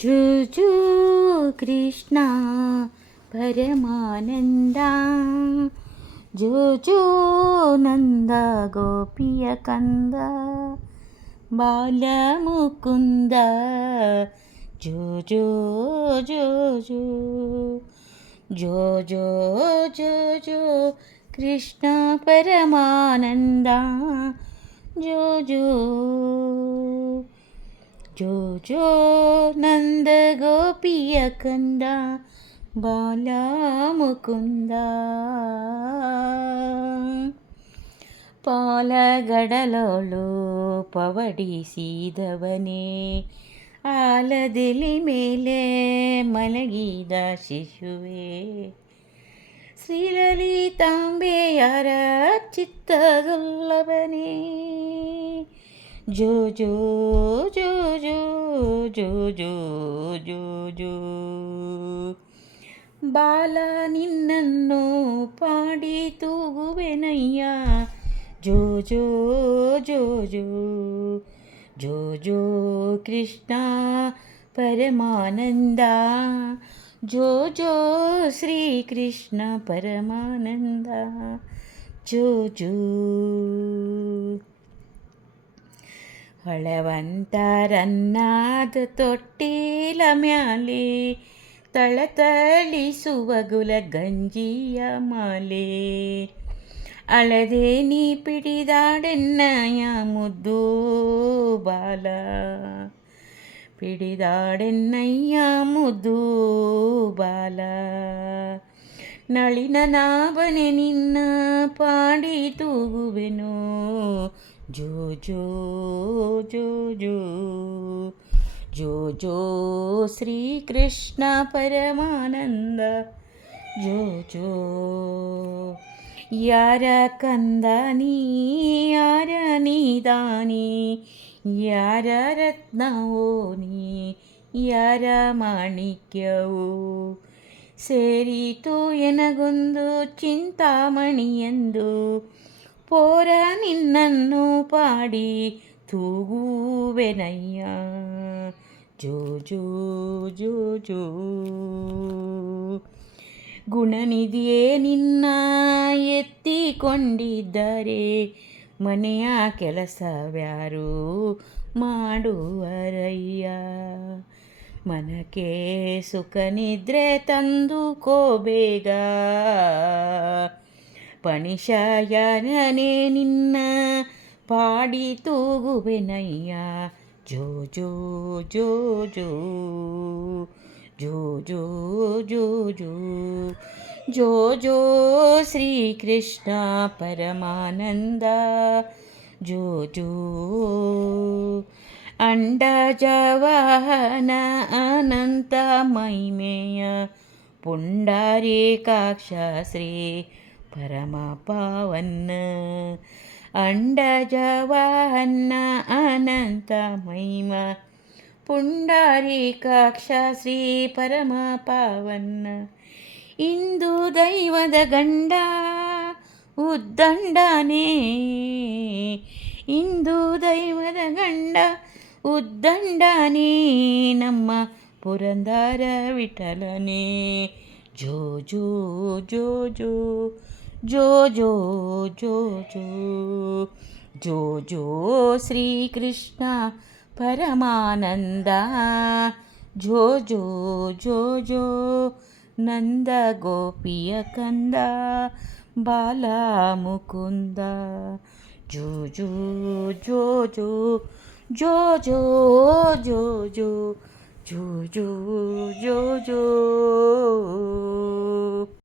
ಜೋ ಜೋ ಕೃಷ್ಣ ಪರಮಾನಂದ, ಜೋ ಜೋ ನಂದ ಗೋಪಿಯ ಕಂದ, ಬಾಲ ಮುಕುಂದ, ಜೋ ಜೋ ಜೋ ಜೋ ಜೋ ಜೋ ಜೋ ಜೋ ಕೃಷ್ಣ ಪರಮಾನಂದ, ಜೋ ಜೋ ಜೋ ಜೋ ನಂದ ಗೋಪಿಯ ಕಂದ, ಬಾಲ ಮುಕುಂದ. ಪಾಲಗಡಲೊಳು ಪವಡಿಸಿದವನೇ, ಆಲದೆಲೆ ಮೇಲೆ ಮಲಗಿದ ಶಿಶುವೆ, ಶ್ರೀಲಲಿತಾಂಬೆಯರ ಚಿತ್ತದಲ್ಲವನೇ, ಜೋ ಜೋ ಜೋ ಜೋ ಜೋ ಜೋ ಜೋ ಜೋ ಬಾಲ ನಿನ್ನನ್ನು ಪಾಡಿ ತೂಗುವೆನಯ್ಯ, ಜೋ ಜೋ ಜೋ ಜೋ ಜೋ ಜೋ ಕೃಷ್ಣ ಪರಮಾನಂದ, ಜೋ ಜೋ ಶ್ರೀ ಕೃಷ್ಣ ಪರಮಾನಂದ, ಜೋ ಜೋ ಹೊಳವಂತರನ್ನಾದ ತೊಟ್ಟಿಲ ಮ್ಯಾಲೆ ತಳತಳಿಸುವ ಗುಲ ಗಂಜಿಯ ಮಾಲೆ, ಅಳದೆ ನೀ ಪಿಡಿದಾಡೆನ್ನಯ ಮುದ್ದು ಬಾಲ, ಪಿಡಿದಾಡೆನ್ನಯ್ಯ ಮುದ್ದು ಬಾಲ, ನಳಿನ ನಾವನೆ ನಿನ್ನ ಪಾಡಿ ತೂಗುವೆನು, ಜೋ ಜೋ ಜೋ ಜೋ ಜೋ ಜೋ ಶ್ರೀ ಕೃಷ್ಣ ಪರಮಾನಂದ, ಜೋ ಜೋ ಯಾರ ಕಂದ ನೀ, ಯಾರ ನೀದಾನಿ, ಯಾರ ರತ್ನವೋ ನೀ, ಯಾರ ಮಾಣಿಕ್ಯವೋ, ಸೇರಿತು ಎನಗೊಂದು ಚಿಂತಾಮಣಿಯೆಂದು, ಪೋರ ನಿನ್ನನ್ನು ಪಾಡಿ ತೂಗುವೆನಯ್ಯ, ಜೋ ಜೋ ಜೋ ಜೋ ಗುಣನಿಧಿಯೇ ನಿನ್ನ ಎತ್ತಿಕೊಂಡಿದ್ದರೆ, ಮನೆಯ ಕೆಲಸವ್ಯಾರು ಮಾಡುವರಯ್ಯ, ಮನಕ್ಕೆ ಸುಖ ನಿದ್ರೆ ತಂದುಕೋಬೇಗ, ಪಣಿಶಯನೇ ನಿನ್ನ ಪಾಡಿ ತೂಗುವೆನಯ್ಯ, ಜೋ ಜೋ ಜೋ ಜೋ ಜೋ ಜೋ ಜೋ ಜೋ ಜೋ ಜೋ ಶ್ರೀ ಕೃಷ್ಣ ಪರಮಾನಂದ, ಜೋ ಜೋ ಅಂಡಜವಾಹನ ಅನಂತ ಮಹಿಮೆಯ ಪುಂಡರೀಕಾಕ್ಷ ಶ್ರೀ ಪರಮ ಪಾವನ, ಅಂಡಜವಾಹನ ಅನಂತ ಮಹಿಮ ಪುಂಡರೀಕಾಕ್ಷ ಶ್ರೀ ಪರಮ ಪಾವನ, ಇಂದು ದೈವದ ಗಂಡ ಉದ್ದಂಡನೇ, ಇಂದು ದೈವದ ಗಂಡ ಉದ್ದಂಡನೇ, ನಮ್ಮ ಪುರಂದರ ವಿಠಲನೇ, ಜೋ ಜೋ ಜೋ ಜೋ ಜೋ ಜೋ ಜೋ ಜೋ ಜೋ ಜೋ ಶ್ರೀ ಕೃಷ್ಣ ಪರಮಾನಂದ, ಜೋ ಜೋ ಜೋ ಜೋ ನಂದ ಗೋಪಿಯ ಕಂದ, ಬಾಲ ಮುಕುಂದ, ಜೋ ಜೋ ಜೋ ಜೋ ಜೋ ಜೋ ಜೋ ಜೋ ಜೋ ಜೋ ಜೋ ಜೋ